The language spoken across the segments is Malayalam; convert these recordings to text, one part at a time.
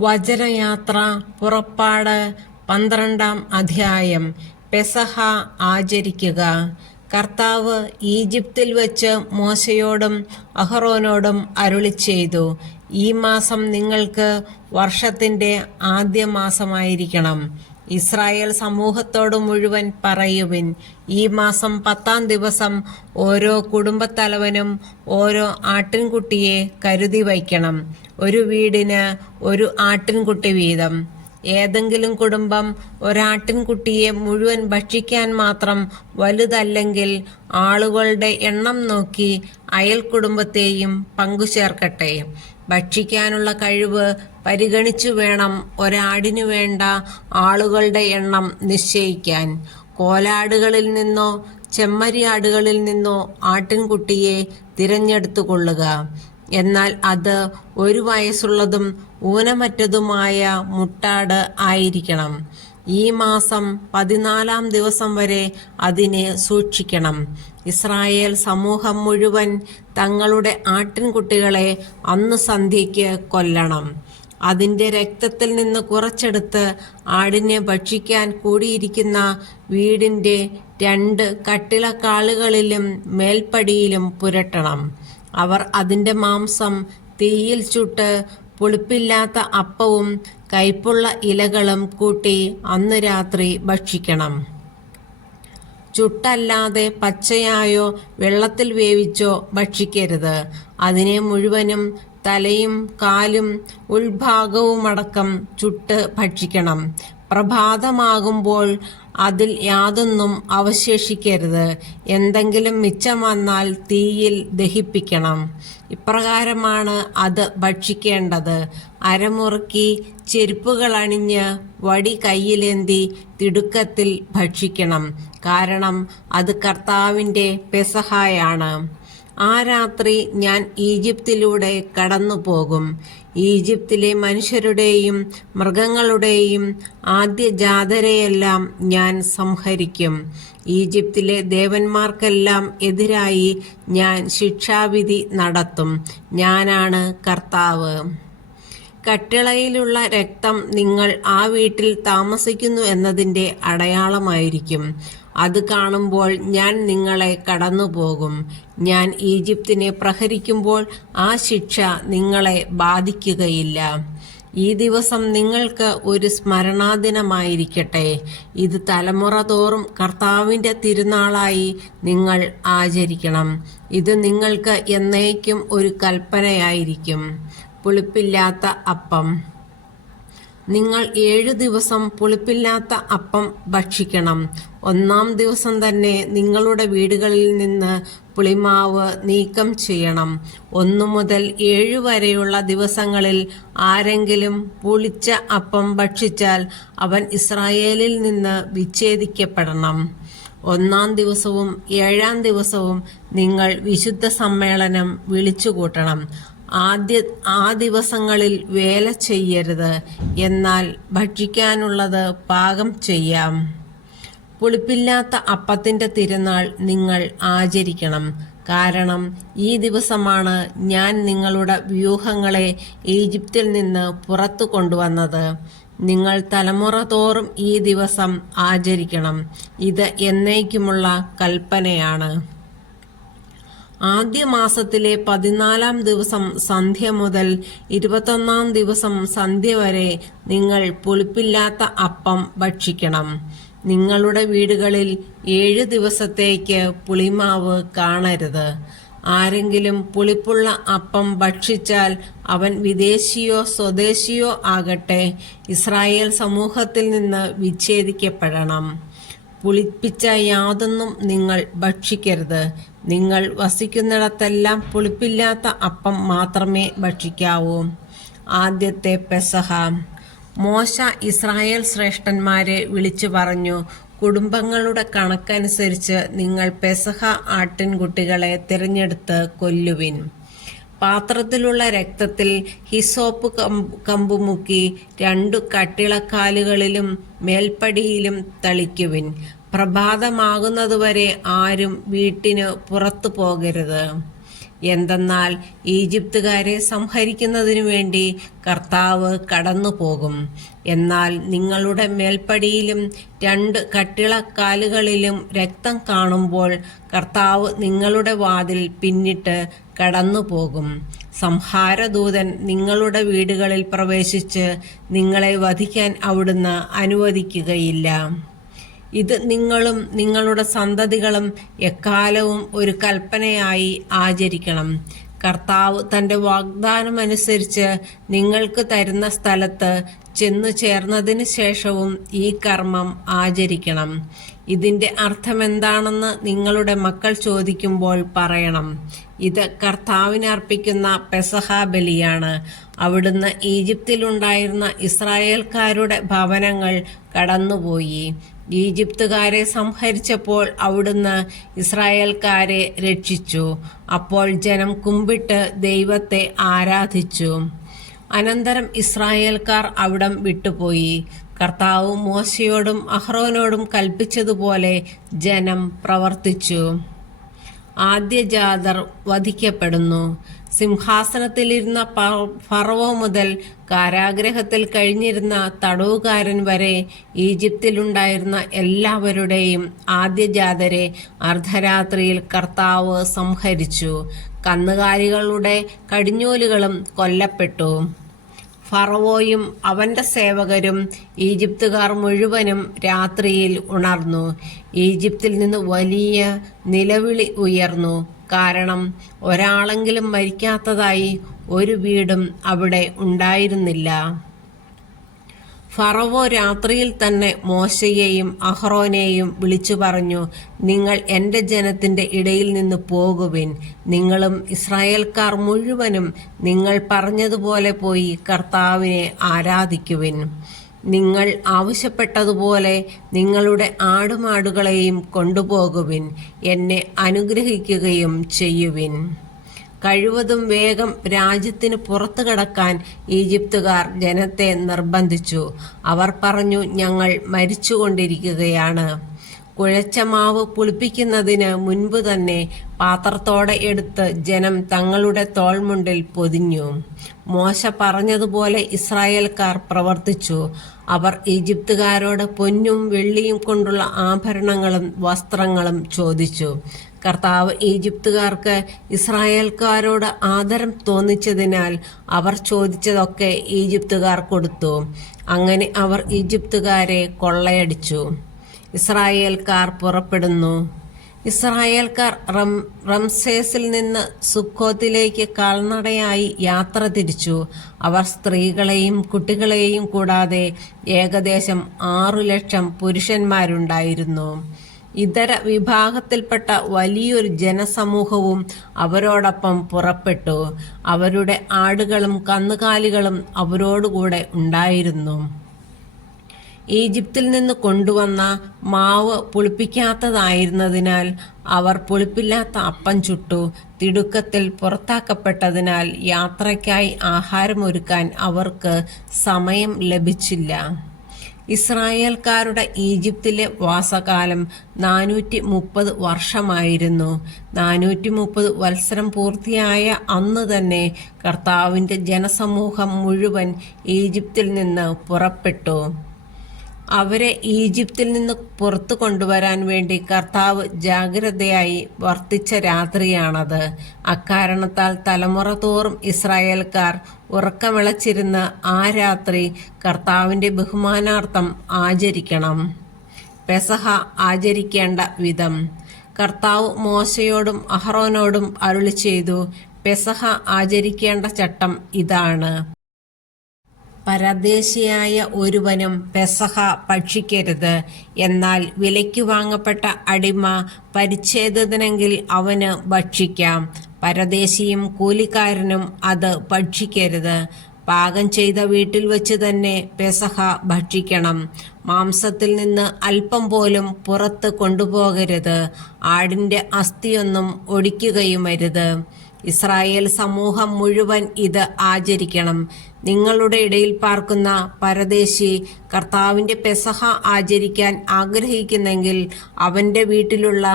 വചനയാത്ര പുറപ്പാട് 12-ാം അധ്യായം. പെസഹ ആചരിക്കുക. കർത്താവ് ഈജിപ്തിൽ വച്ച് മോശയോടും അഹറോനോടും അരുളിച്ചെയ്തു, ഈ മാസം നിങ്ങൾക്ക് വർഷത്തിന്റെ ആദ്യ മാസമായിരിക്കണം. ഇസ്രായേൽ സമൂഹത്തോട് മുഴുവൻ പറയുവിൻ, ഈ മാസം 10-ാം ദിവസം ഓരോ കുടുംബത്തലവനും ഓരോ ആട്ടിൻകുട്ടിയെ കരുതി വയ്ക്കണം. ഒരു വീടിന് ഒരു ആട്ടിൻകുട്ടി വീതം. ഏതെങ്കിലും കുടുംബം ഒരാട്ടിൻകുട്ടിയെ മുഴുവൻ ഭക്ഷിക്കാൻ മാത്രം വലുതല്ലെങ്കിൽ ആളുകളുടെ എണ്ണം നോക്കി അയൽ കുടുംബത്തെയും പങ്കുചേർക്കട്ടെ. ഭക്ഷിക്കാനുള്ള കഴിവ് പരിഗണിച്ചു വേണം ഒരാടിനു വേണ്ട ആളുകളുടെ എണ്ണം നിശ്ചയിക്കാൻ. കോലാടുകളിൽ നിന്നോ ചെമ്മരിയാടുകളിൽ നിന്നോ ആട്ടിൻകുട്ടിയെ തിരഞ്ഞെടുത്തുകൊള്ളുക. എന്നാൽ അത് 1 വയസ്സുള്ളതും ഊനമറ്റതുമായ മുട്ടാട് ആയിരിക്കണം. ഈ മാസം 14-ാം ദിവസം വരെ അതിനെ സൂക്ഷിക്കണം. ഇസ്രായേൽ സമൂഹം മുഴുവൻ തങ്ങളുടെ ആട്ടിൻകുട്ടികളെ അന്ന് സന്ധ്യയ്ക്ക് കൊല്ലണം. അതിൻ്റെ രക്തത്തിൽ നിന്ന് കുറച്ചെടുത്ത് ആടിനെ ഭക്ഷിക്കാൻ കൂടിയിരിക്കുന്ന വീടിൻ്റെ 2 കട്ടിളക്കാലുകളിലും മേൽപ്പടിയിലും പുരട്ടണം. അവർ അതിൻ്റെ മാംസം തീയിൽ ചുട്ട് പുളിപ്പില്ലാത്ത അപ്പവും കയ്പുള്ള ഇലകളും കൂട്ടി അന്ന് രാത്രി ഭക്ഷിക്കണം. ചുട്ടല്ലാതെ പച്ചയായോ വെള്ളത്തിൽ വേവിച്ചോ ഭക്ഷിക്കരുത്. അതിനെ മുഴുവനും തലയും കാലും ഉൾഭാഗവുമടക്കം ചുട്ട് ഭക്ഷിക്കണം. പ്രഭാതമാകുമ്പോൾ അതിൽ യാതൊന്നും അവശേഷിക്കരുത്. എന്തെങ്കിലും മിച്ചം വന്നാൽ തീയിൽ ദഹിപ്പിക്കണം. ഇപ്രകാരമാണ് അത് ഭക്ഷിക്കേണ്ടത്. അരമുറുക്കി ചെരുപ്പുകൾ അണിഞ്ഞ് വടി കയ്യിലേന്തി തിടുക്കത്തിൽ ഭക്ഷിക്കണം. കാരണം അത് കർത്താവിൻ്റെ പെസഹായാണ്. ആ രാത്രി ഞാൻ ഈജിപ്തിലൂടെ കടന്നു പോകും. ഈജിപ്തിലെ മനുഷ്യരുടെയും മൃഗങ്ങളുടെയും ആദ്യജാതരെയെല്ലാം ഞാൻ സംഹരിക്കും. ഈജിപ്തിലെ ദേവന്മാർക്കെല്ലാം എതിരായി ഞാൻ ശിക്ഷാവിധി നടത്തും. ഞാനാണ് കർത്താവ്. കട്ടിളയിലുള്ള രക്തം നിങ്ങൾ ആ വീട്ടിൽ താമസിക്കുന്നു എന്നതിൻ്റെ അടയാളമായിരിക്കും. അത് കാണുമ്പോൾ ഞാൻ നിങ്ങളെ കടന്നുപോകും. ഞാൻ ഈജിപ്തിനെ പ്രഹരിക്കുമ്പോൾ ആ ശിക്ഷ നിങ്ങളെ ബാധിക്കുകയില്ല. ഈ ദിവസം നിങ്ങൾക്ക് ഒരു സ്മരണാദിനമായിരിക്കട്ടെ. ഇത് തലമുറ തോറും കർത്താവിൻ്റെ തിരുനാളായി നിങ്ങൾ ആചരിക്കണം. ഇത് നിങ്ങൾക്ക് എന്നേക്കും ഒരു കൽപ്പനയായിരിക്കും. പുളിപ്പില്ലാത്ത അപ്പം. നിങ്ങൾ 7 ദിവസം പുളിപ്പില്ലാത്ത അപ്പം ഭക്ഷിക്കണം. 1-ാം ദിവസം തന്നെ നിങ്ങളുടെ വീടുകളിൽ നിന്ന് പുളിമാവ് നീക്കം ചെയ്യണം. 1 മുതൽ 7 വരെയുള്ള ദിവസങ്ങളിൽ ആരെങ്കിലും പുളിച്ച അപ്പം ഭക്ഷിച്ചാൽ അവൻ ഇസ്രായേലിൽ നിന്ന് വിച്ഛേദിക്കപ്പെടണം. 1-ാം ദിവസവും 7-ാം ദിവസവും നിങ്ങൾ വിശുദ്ധ സമ്മേളനം വിളിച്ചുകൂട്ടണം. ആ ദിവസങ്ങളിൽ വേല ചെയ്യരുത്, എന്നാൽ ഭക്ഷിക്കാനുള്ളത് പാകം ചെയ്യാം. പുളിപ്പില്ലാത്ത അപ്പത്തിൻ്റെ തിരുനാൾ നിങ്ങൾ ആചരിക്കണം. കാരണം ഈ ദിവസമാണ് ഞാൻ നിങ്ങളുടെ വ്യൂഹങ്ങളെ ഈജിപ്തിൽ നിന്ന് പുറത്തു കൊണ്ടുവന്നത്. നിങ്ങൾ തലമുറ തോറും ഈ ദിവസം ആചരിക്കണം. ഇത് എന്നേക്കുമുള്ള കൽപ്പനയാണ്. ആദ്യ മാസത്തിലെ 14-ാം ദിവസം സന്ധ്യ മുതൽ 21-ാം ദിവസം സന്ധ്യ വരെ നിങ്ങൾ പുളിപ്പില്ലാത്ത അപ്പം ഭക്ഷിക്കണം. നിങ്ങളുടെ വീടുകളിൽ 7 ദിവസത്തേക്ക് പുളിമാവ് കാണരുത്. ആരെങ്കിലും പുളിപ്പുള്ള അപ്പം ഭക്ഷിച്ചാൽ അവൻ വിദേശിയോ സ്വദേശിയോ ആകട്ടെ, ഇസ്രായേൽ സമൂഹത്തിൽ നിന്ന് വിച്ഛേദിക്കപ്പെടണം. പുളിപ്പിച്ച യാതൊന്നും നിങ്ങൾ ഭക്ഷിക്കരുത്. നിങ്ങൾ വസിക്കുന്നിടത്തെല്ലാം പുളിപ്പില്ലാത്ത അപ്പം മാത്രമേ ഭക്ഷിക്കാവൂ. ആദ്യത്തെ പെസഹ. മോശ ഇസ്രായേൽ ശ്രേഷ്ഠന്മാരെ വിളിച്ചു പറഞ്ഞു, കുടുംബങ്ങളുടെ കണക്കനുസരിച്ച് നിങ്ങൾ പെസഹ ആട്ടിൻകുട്ടികളെ തിരഞ്ഞെടുത്ത് കൊല്ലുവിൻ. പാത്രത്തിലുള്ള രക്തത്തിൽ ഹിസോപ്പ് കമ്പു മുക്കി 2 കട്ടിളക്കാലുകളിലും മേൽപ്പടിയിലും തളിക്കുവിൻ. പ്രഭാതമാകുന്നതുവരെ ആരും വീട്ടിന് പുറത്തു പോകരുത്. എന്തെന്നാൽ ഈജിപ്തുകാരെ സംഹരിക്കുന്നതിനു വേണ്ടി കർത്താവ് കടന്നുപോകും. എന്നാൽ നിങ്ങളുടെ മേൽപ്പടിയിലും 2 കട്ടിളക്കാലുകളിലും രക്തം കാണുമ്പോൾ കർത്താവ് നിങ്ങളുടെ വാതിൽ പിന്നിട്ട് കടന്നുപോകും. സംഹാരദൂതൻ നിങ്ങളുടെ വീടുകളിൽ പ്രവേശിച്ച് നിങ്ങളെ വധിക്കാൻ അവിടുന്ന് അനുവദിക്കുകയില്ല. ഇത് നിങ്ങളും നിങ്ങളുടെ സന്തതികളും എക്കാലവും ഒരു കൽപ്പനയായി ആചരിക്കണം. കർത്താവ് തന്റെ വാഗ്ദാനമനുസരിച്ച് നിങ്ങൾക്ക് തരുന്ന സ്ഥലത്ത് ചെന്നു ചേർന്നതിന് ശേഷവും ഈ കർമ്മം ആചരിക്കണം. ഇതിന്റെ അർത്ഥമെന്താണെന്ന് നിങ്ങളുടെ മക്കൾ ചോദിക്കുമ്പോൾ പറയണം, ഇത് കർത്താവിന് അർപ്പിക്കുന്ന പെസഹ ബലിയാണ്. അവിടുന്ന് ഈജിപ്തിലുണ്ടായിരുന്ന ഇസ്രായേൽക്കാരുടെ ഭവനങ്ങൾ കടന്നുപോയി. ഈജിപ്തുകാരെ സംഹരിച്ചപ്പോൾ അവിടുന്ന് ഇസ്രായേൽക്കാരെ രക്ഷിച്ചു. അപ്പോൾ ജനം കുമ്പിട്ട് ദൈവത്തെ ആരാധിച്ചു. അനന്തരം ഇസ്രായേൽക്കാർ അവിടം വിട്ടുപോയി. കർത്താവ് മോശയോടും അഹ്റോനോടും കൽപ്പിച്ചതുപോലെ ജനം പ്രവർത്തിച്ചു. ആദ്യജാതർ വധിക്കപ്പെടുന്നു. സിംഹാസനത്തിലിരുന്ന ഫറവോ മുതൽ കാരാഗ്രഹത്തിൽ കഴിഞ്ഞിരുന്ന തടവുകാരൻ വരെ ഈജിപ്തിലുണ്ടായിരുന്ന എല്ലാവരുടെയും ആദ്യജാതരെ അർദ്ധരാത്രിയിൽ കർത്താവ് സംഹരിച്ചു. കന്നുകാലികളുടെ കടിഞ്ഞൂലുകളും കൊല്ലപ്പെട്ടു. ഫറവോയും അവന്റെ സേവകരും ഈജിപ്തുകാർ മുഴുവനും രാത്രിയിൽ ഉണർന്നു. ഈജിപ്തിൽ നിന്ന് വലിയ നിലവിളി ഉയർന്നു. കാരണം ഒരാളെങ്കിലും മരിക്കാത്തതായി ഒരു വീടും അവിടെ ഉണ്ടായിരുന്നില്ല. ഫറവോ രാത്രിയിൽ തന്നെ മോശയെയും അഹ്റോനെയും വിളിച്ചു പറഞ്ഞു, നിങ്ങൾ എൻ്റെ ജനത്തിന്റെ ഇടയിൽ നിന്ന് പോകുവിൻ. നിങ്ങളും ഇസ്രായേൽക്കാർ മുഴുവനും നിങ്ങൾ പറഞ്ഞതുപോലെ പോയി കർത്താവിനെ ആരാധിക്കുവിൻ. നിങ്ങൾ ആവശ്യപ്പെട്ടതുപോലെ നിങ്ങളുടെ ആടുമാടുകളെയും കൊണ്ടുപോകുവിൻ. എന്നെ അനുഗ്രഹിക്കുകയും ചെയ്യുവിൻ. കഴിവതും വേഗം രാജ്യത്തിന് പുറത്തു കടക്കാൻ ഈജിപ്തുകാർ ജനത്തെ നിർബന്ധിച്ചു. അവർ പറഞ്ഞു, ഞങ്ങൾ മരിച്ചുകൊണ്ടിരിക്കുകയാണ്. കുഴച്ച മാവ് പുളിപ്പിക്കുന്നതിന് മുൻപ് തന്നെ പാത്രത്തോടെ എടുത്ത് ജനം തങ്ങളുടെ തോൾമുണ്ടിൽ പൊതിഞ്ഞു. മോശ പറഞ്ഞതുപോലെ ഇസ്രായേൽക്കാർ പ്രവർത്തിച്ചു. അവർ ഈജിപ്തുകാരോട് പൊന്നും വെള്ളിയും കൊണ്ടുള്ള ആഭരണങ്ങളും വസ്ത്രങ്ങളും ചോദിച്ചു. കർത്താവ് ഈജിപ്തുകാർക്ക് ഇസ്രായേൽക്കാരോട് ആദരം തോന്നിച്ചതിനാൽ അവർ ചോദിച്ചതൊക്കെ ഈജിപ്തുകാർ കൊടുത്തു. അങ്ങനെ അവർ ഈജിപ്തുകാരെ കൊള്ളയടിച്ചു. ഇസ്രായേൽക്കാർ പുറപ്പെടുന്നു. ഇസ്രായേൽക്കാർ റംസേസിൽ നിന്ന് സുക്കോത്തിലേക്ക് കാൽനടയായി യാത്ര തിരിച്ചു. അവർ സ്ത്രീകളെയും കുട്ടികളെയും കൂടാതെ ഏകദേശം 6 ലക്ഷം പുരുഷന്മാരുണ്ടായിരുന്നു. ഇതര വിഭാഗത്തിൽപ്പെട്ട വലിയൊരു ജനസമൂഹവും അവരോടൊപ്പം പുറപ്പെട്ടു. അവരുടെ ആടുകളും കന്നുകാലികളും അവരോടുകൂടെ ഉണ്ടായിരുന്നു. ഈജിപ്തിൽ നിന്ന് കൊണ്ടുവന്ന മാവ് പുളിപ്പിക്കാത്തതായിരുന്നതിനാൽ അവർ പുളിപ്പില്ലാത്ത അപ്പം ചുട്ടു. തിടുക്കത്തിൽ പുറത്താക്കപ്പെട്ടതിനാൽ യാത്രയ്ക്കായി ആഹാരമൊരുക്കാൻ അവർക്ക് സമയം ലഭിച്ചില്ല. ഇസ്രായേൽക്കാരുടെ ഈജിപ്തിലെ വാസകാലം 430 വർഷമായിരുന്നു. 430 വത്സരം പൂർത്തിയായ അന്ന് തന്നെ കർത്താവിന്റെ ജനസമൂഹം മുഴുവൻ ഈജിപ്തിൽ നിന്ന് പുറപ്പെട്ടു. അവരെ ഈജിപ്തിൽ നിന്ന് പുറത്തു കൊണ്ടുവരാൻ വേണ്ടി കർത്താവ് ജാഗ്രതയായി വർത്തിച്ച രാത്രിയാണത്. അക്കാരണത്താൽ തലമുറ തോറും ഇസ്രായേൽക്കാർ ഉറക്കമിളച്ചിരുന്ന് ആ രാത്രി കർത്താവിന്റെ ബഹുമാനാർത്ഥം ആചരിക്കണം. പെസഹ ആചരിക്കേണ്ട വിധം കർത്താവ് മോശയോടും അഹ്റോനോടും അരുളി ചെയ്തു. പെസഹ ആചരിക്കേണ്ട ചട്ടം ഇതാണ്. പരദേശിയായ ഒരുവനും പെസഹ ഭക്ഷിക്കരുത്. എന്നാൽ വിലയ്ക്ക് വാങ്ങപ്പെട്ട അടിമ പരിച്ഛേദിതനെങ്കിൽ അവന് ഭക്ഷിക്കാം. പരദേശിയും കൂലിക്കാരനും അത് ഭക്ഷിക്കരുത്. പാകം ചെയ്ത വീട്ടിൽ വച്ച് തന്നെ പെസഹ ഭക്ഷിക്കണം. മാംസത്തിൽ നിന്ന് അല്പം പോലും പുറത്ത് കൊണ്ടുപോകരുത്. ആടിന്റെ അസ്ഥിയൊന്നും ഒടിക്കുകയുമരുത്. ഇസ്രായേൽ സമൂഹം മുഴുവൻ ഇത് ആചരിക്കണം. നിങ്ങളുടെ ഇടയിൽ പാർക്കുന്ന പരദേശി കർത്താവിന്റെ പെസഹ ആചരിക്കാൻ ആഗ്രഹിക്കുന്നെങ്കിൽ അവന്റെ വീട്ടിലുള്ള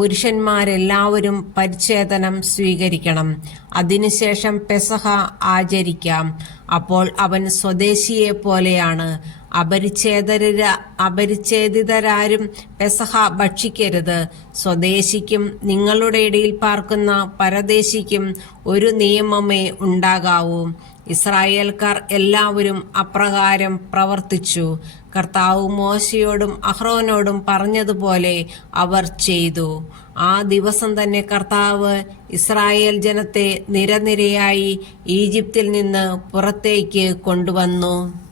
പുരുഷന്മാരെല്ലാവരും പരിച്ഛേദനം സ്വീകരിക്കണം. അതിനുശേഷം പെസഹ ആചരിക്കാം. അപ്പോൾ അവൻ സ്വദേശിയെ പോലെയാണ്. അപരിച്ഛേദിതരാരും പെസഹ ഭക്ഷിക്കരുത്. സ്വദേശിക്കും നിങ്ങളുടെ ഇടയിൽ പാർക്കുന്ന പരദേശിക്കും ഒരു നിയമമേ ഉണ്ടാകാവൂ. ഇസ്രായേൽക്കാർ എല്ലാവരും അപ്രകാരം പ്രവർത്തിച്ചു. കർത്താവ് മോശയോടും അഹ്റോനോടും പറഞ്ഞതുപോലെ അവർ ചെയ്തു. ആ ദിവസം തന്നെ കർത്താവ് ഇസ്രായേൽ ജനത്തെ നിരനിരയായി ഈജിപ്തിൽ നിന്ന് പുറത്തേക്ക് കൊണ്ടുവന്നു.